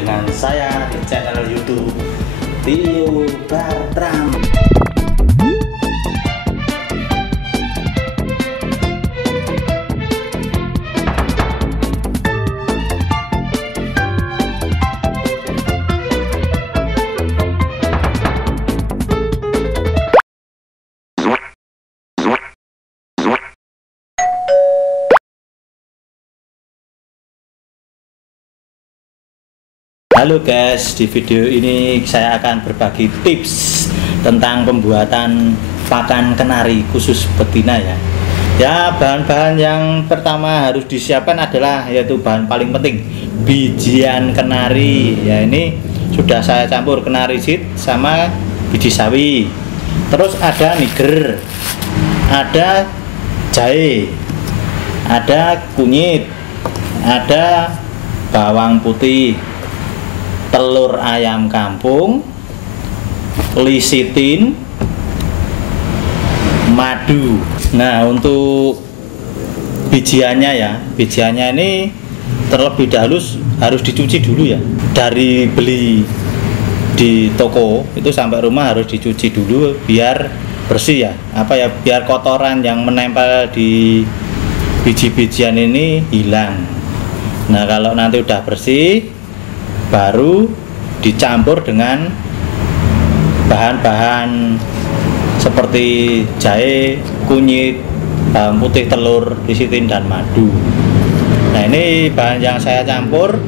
dengan saya di channel YouTube Tio Bartram. Halo guys, di video ini saya akan berbagi tips tentang pembuatan pakan kenari khusus betina ya. Ya, bahan-bahan yang pertama harus disiapkan adalah yaitu bahan paling penting, bijian kenari. Ya, ini sudah saya campur kenari seed sama biji sawi. Terus ada niger, ada jahe, ada kunyit, ada bawang putih, telur ayam kampung, lisitin, madu. Nah, untuk bijiannya ya, bijiannya ini terlebih dahulu harus dicuci dulu ya. Dari beli di toko itu sampai rumah harus dicuci dulu biar bersih ya. Biar kotoran yang menempel di biji-bijian ini hilang. Nah, kalau nanti udah bersih baru dicampur dengan bahan-bahan seperti jahe, kunyit, bawang putih, telur, lisitin, dan madu. Nah, ini bahan yang saya campur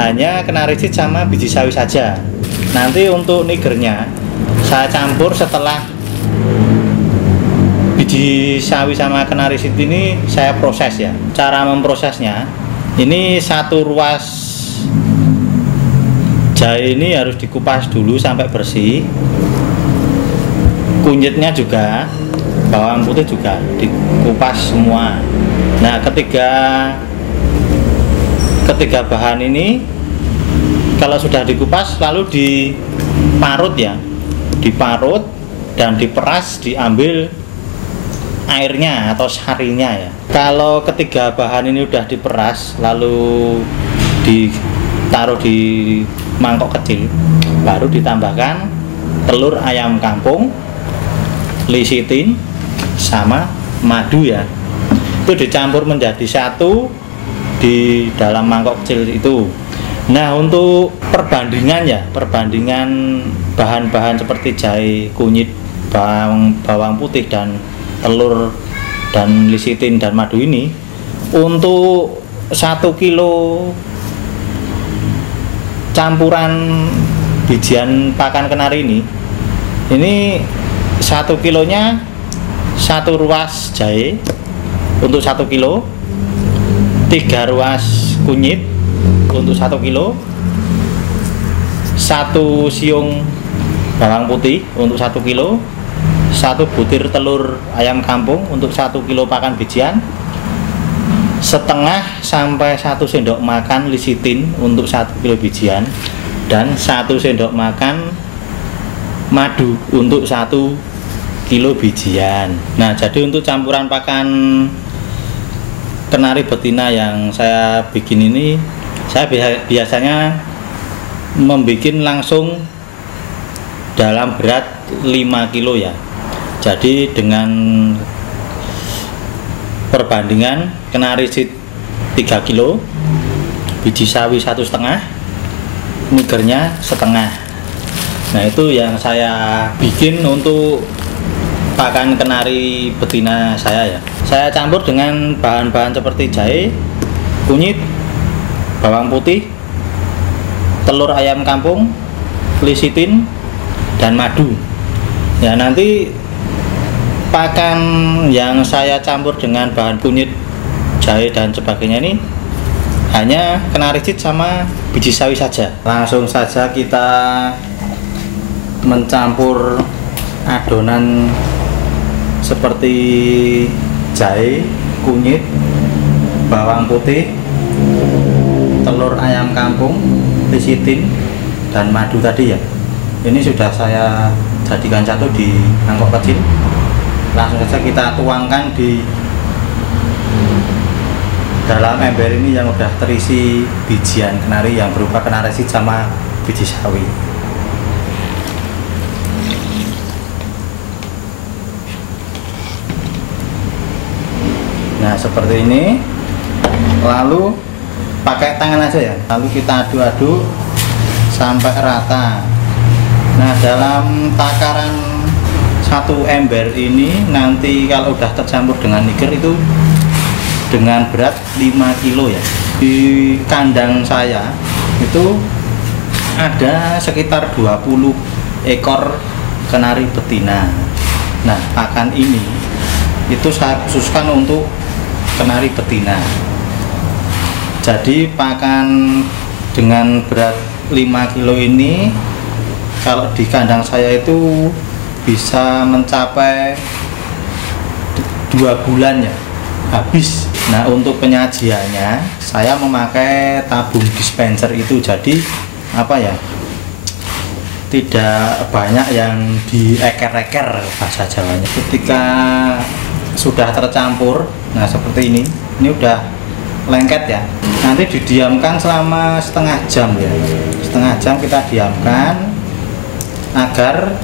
hanya kenari seed sama biji sawi saja. Nanti untuk nigernya saya campur setelah biji sawi sama kenari seed ini saya proses ya. Cara memprosesnya, ini satu ruas jahe ini harus dikupas dulu sampai bersih. Kunyitnya juga, bawang putih juga dikupas semua. Nah, ketiga bahan ini kalau sudah dikupas lalu diparut ya, diparut dan diperas, diambil airnya atau sarinya ya. Kalau ketiga bahan ini udah diperas lalu ditaruh di mangkok kecil, baru ditambahkan telur ayam kampung, lisitin, sama madu ya. Itu dicampur menjadi satu di dalam mangkok kecil itu. Nah, untuk perbandingan bahan-bahan seperti jahe, kunyit, bawang putih, dan telur, dan lisitin, dan madu ini, untuk 1 kilo campuran bijian pakan kenari ini 1 kilonya 1 ruas jahe untuk 1 kilo, 3 ruas kunyit untuk 1 kilo, 1 siung bawang putih untuk 1 kilo, 1 butir telur ayam kampung untuk 1 kilo pakan bijian, setengah sampai 1 sendok makan lisitin untuk 1 kilo bijian, dan 1 sendok makan madu untuk 1 kilo bijian. Nah, jadi untuk campuran pakan kenari betina yang saya bikin ini, saya biasanya membuat langsung dalam berat 5 kilo ya. Jadi dengan perbandingan kenari seed 3 kilo, biji sawi 1,5, nigernya setengah. Nah, itu yang saya bikin untuk pakan kenari betina saya ya. Saya campur dengan bahan-bahan seperti jahe, kunyit, bawang putih, telur ayam kampung, lisitin, dan madu. Ya, nanti pakan yang saya campur dengan bahan kunyit, jahe, dan sebagainya ini hanya kenari seed sama biji sawi saja. Langsung saja kita mencampur adonan seperti jahe, kunyit, bawang putih, telur ayam kampung, lisitin, dan madu tadi ya. Ini sudah saya jadikan satu di mangkok kecil. Langsung saja kita tuangkan di dalam ember ini yang udah terisi bijian kenari yang berupa kenari seed sama biji sawi. Nah seperti ini, lalu pakai tangan aja ya, lalu kita aduk-aduk sampai rata. Nah dalam takaran satu ember ini nanti kalau udah tercampur dengan niger itu dengan berat 5 kilo ya. Di kandang saya itu ada sekitar 20 ekor kenari betina. Nah pakan ini itu saya khususkan untuk kenari betina. Jadi pakan dengan berat 5 kilo ini kalau di kandang saya itu bisa mencapai 2 bulan ya habis. Nah untuk penyajiannya saya memakai tabung dispenser itu, jadi apa ya, tidak banyak yang dieker-eker bahasa Jawanya. Ketika sudah tercampur, nah seperti ini udah lengket ya, nanti didiamkan selama setengah jam ya. Setengah jam kita diamkan agar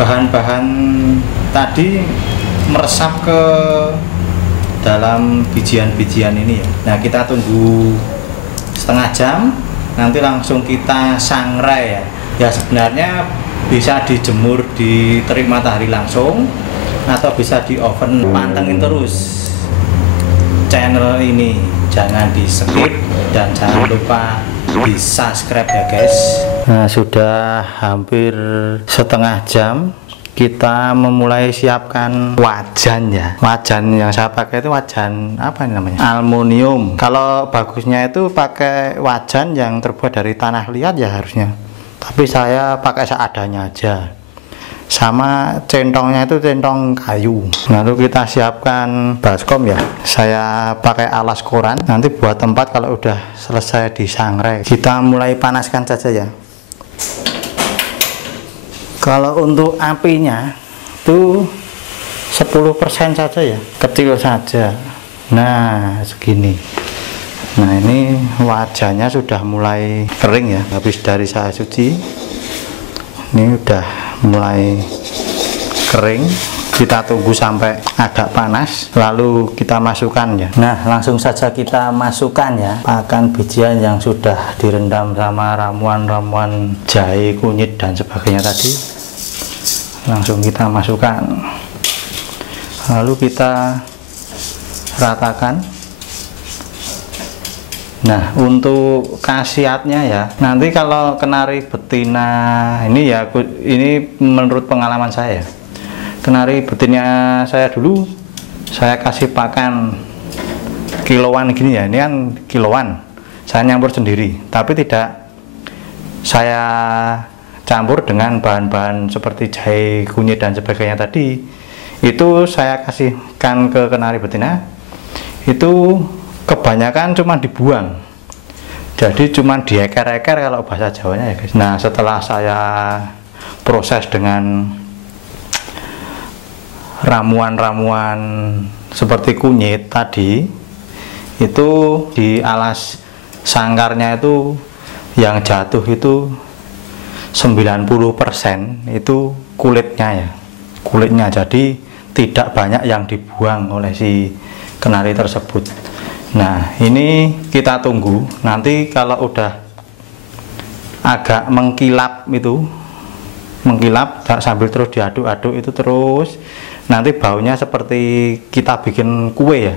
bahan-bahan tadi meresap ke dalam bijian-bijian ini ya. Nah kita tunggu setengah jam, nanti langsung kita sangrai ya. Ya sebenarnya bisa dijemur di terik matahari langsung atau bisa di oven. Pantengin terus channel ini, jangan di skip dan jangan lupa di subscribe ya guys. Nah sudah hampir setengah jam kita memulai siapkan wajan ya. Wajan yang saya pakai itu wajan apa ini namanya, aluminium. Kalau bagusnya itu pakai wajan yang terbuat dari tanah liat ya harusnya, tapi saya pakai seadanya aja. Sama centongnya itu centong kayu. Lalu kita siapkan baskom ya, saya pakai alas koran nanti buat tempat kalau udah selesai disangrai. Kita mulai panaskan saja ya. Kalau untuk apinya itu 10% saja ya, kecil saja. Nah segini. Nah ini wajannya sudah mulai kering ya, habis dari saya cuci. Ini udah mulai kering, kita tunggu sampai agak panas lalu kita masukkan ya. Nah langsung saja kita masukkan ya pakan bijian yang sudah direndam sama ramuan-ramuan jahe, kunyit dan sebagainya tadi. Langsung kita masukkan, lalu kita ratakan. Nah untuk khasiatnya ya, nanti kalau kenari betina ini ya, ini menurut pengalaman saya, kenari betina saya dulu saya kasih pakan kiloan gini ya, ini kan kiloan, saya nyampur sendiri, tapi tidak saya campur dengan bahan-bahan seperti jahe, kunyit dan sebagainya tadi. Itu saya kasihkan ke kenari betina, itu kebanyakan cuma dibuang, jadi cuma dieker-eker kalau bahasa Jawanya ya guys. Nah setelah saya proses dengan ramuan-ramuan seperti kunyit tadi, itu di alas sangkarnya itu yang jatuh itu 90% itu kulitnya ya, kulitnya, jadi tidak banyak yang dibuang oleh si kenari tersebut. Nah ini kita tunggu, nanti kalau udah agak mengkilap itu, mengkilap sambil terus diaduk-aduk itu terus, nanti baunya seperti kita bikin kue ya,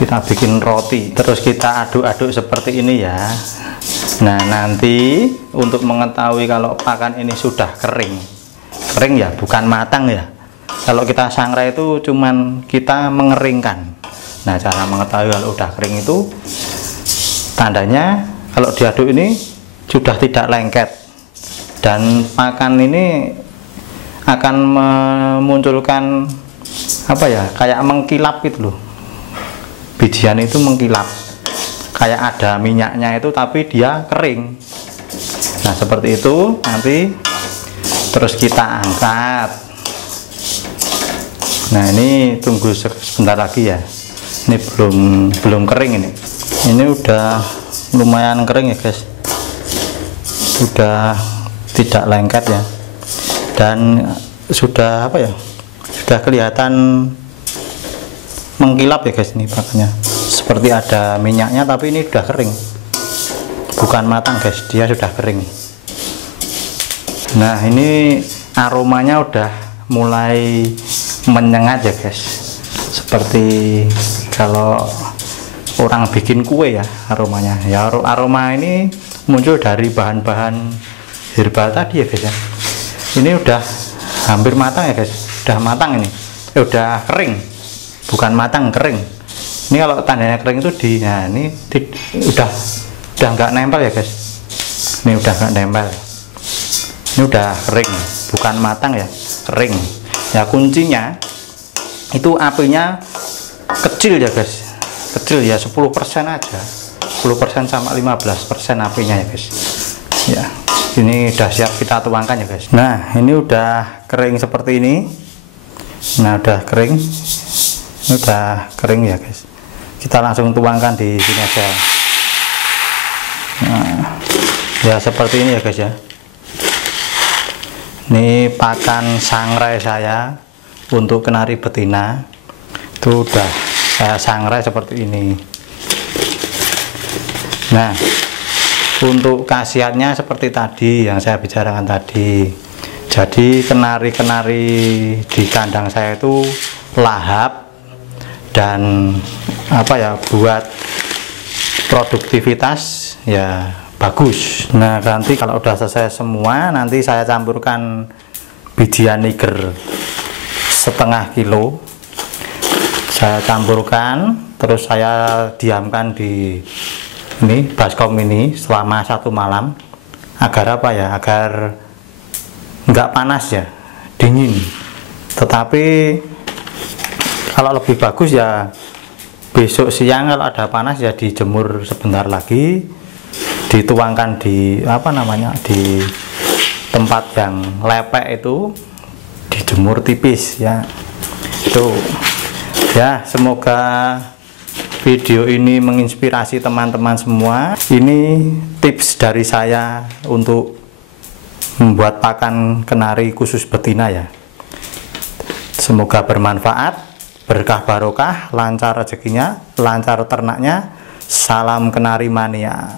kita bikin roti, terus kita aduk-aduk seperti ini ya. Nah nanti untuk mengetahui kalau pakan ini sudah kering ya, bukan matang ya. Kalau kita sangrai itu cuman kita mengeringkan. Nah cara mengetahui kalau udah kering itu tandanya kalau diaduk ini sudah tidak lengket, dan pakan ini akan memunculkan apa ya, kayak mengkilap gitu loh. Bijian itu mengkilap, kayak ada minyaknya itu tapi dia kering. Nah seperti itu, nanti terus kita angkat. Nah ini tunggu sebentar lagi ya. Ini belum kering ini. Ini udah lumayan kering ya guys. Sudah tidak lengket ya. Dan sudah apa ya? Sudah kelihatan mengkilap ya guys, ini makanya seperti ada minyaknya, tapi ini sudah kering, bukan matang guys, dia sudah kering. Nah ini aromanya udah mulai menyengat ya guys, seperti kalau orang bikin kue ya aromanya ya. Aroma ini muncul dari bahan-bahan herbal tadi ya guys ya. Ini udah hampir matang ya guys, udah matang ini, udah kering, bukan matang, kering. Ini kalau tandanya kering itu nah ini udah nggak nempel ya guys. Ini udah nggak nempel, ini udah kering, bukan matang ya, kering ya. Kuncinya itu apinya kecil ya guys, kecil ya, 10% aja, 10% sama 15% apinya ya guys ya. Ini udah siap kita tuangkan ya guys. Nah ini udah kering seperti ini. Nah udah kering, ini udah kering ya guys, kita langsung tuangkan di sini aja. Nah ya seperti ini ya guys ya. Ini pakan sangrai saya untuk kenari betina, itu udah saya sangrai seperti ini. Nah untuk khasiatnya seperti tadi yang saya bicarakan tadi. Jadi kenari-kenari di kandang saya itu lahap dan apa ya, buat produktivitas ya bagus. Nah nanti kalau udah selesai semua, nanti saya campurkan bijian niger setengah kilo, saya campurkan, terus saya diamkan di ini baskom ini selama 1 malam, agar apa ya, agar nggak panas ya, dingin. Tetapi kalau lebih bagus ya besok siang kalau ada panas ya dijemur sebentar lagi, dituangkan di apa namanya, di tempat yang lepek itu, dijemur tipis ya. Itu ya, semoga video ini menginspirasi teman-teman semua. Ini tips dari saya untuk membuat pakan kenari khusus betina ya. Semoga bermanfaat, berkah barokah, lancar rezekinya, lancar ternaknya. Salam kenari mania.